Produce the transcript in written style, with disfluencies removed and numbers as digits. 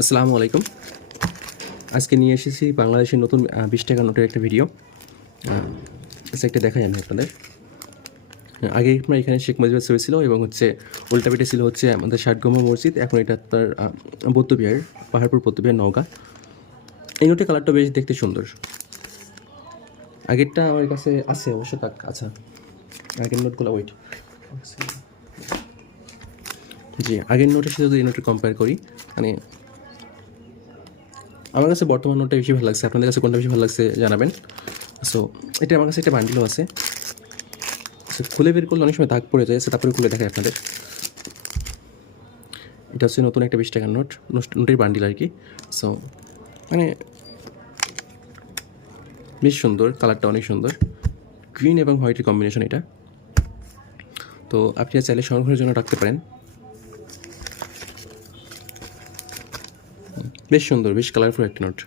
আসসালামু আলাইকুম। আজকে নিয়ে এসেছি বাংলাদেশের নতুন 20 টাকার নোটের একটা ভিডিও। একটা দেখাই আমি আপনাদের। আগে আপনার এখানে শেখ মুজিবের ছবি ছিল এবং উল্টা পিঠে ছিল আমাদের ষাটগম্বুজ মসজিদ। এখন এটা আপনার বৌদ্ধবিহার, পাহাড়পুর বৌদ্ধবিহার, নওগাঁ। এই নোটের কালারটা বেশ দেখতে সুন্দর। আগেরটা আমার কাছে আছে অবশ্য। আচ্ছা, আগের নোটগুলো ওয়েট। জি, আগের নোটের সাথে যদি এই নোটের কম্পেয়ার করি, মানে আমার কাছে বর্তমান নোটটা বেশি ভালো লাগছে। আপনাদের কাছে কোনটা বেশি ভালো লাগছে জানাবেন। সো এটা আমার কাছে একটা বান্ডিলও আছে। খুলে বের করলে অনেক সময় দাগ পড়ে যায়, তারপরে খুলে দেখায় আপনাদের। এটা হচ্ছে নতুন একটা 20 টাকার নোটের বান্ডিল আর কি। সো মানে বেশ সুন্দর, কালারটা অনেক সুন্দর, গ্রিন এবং হোয়াইটের কম্বিনেশন এটা। তো আপনি চাইলে সংগ্রহের জন্য রাখতে পারেন। বেশ সুন্দর, বেশ কালারফুল একটা নোট।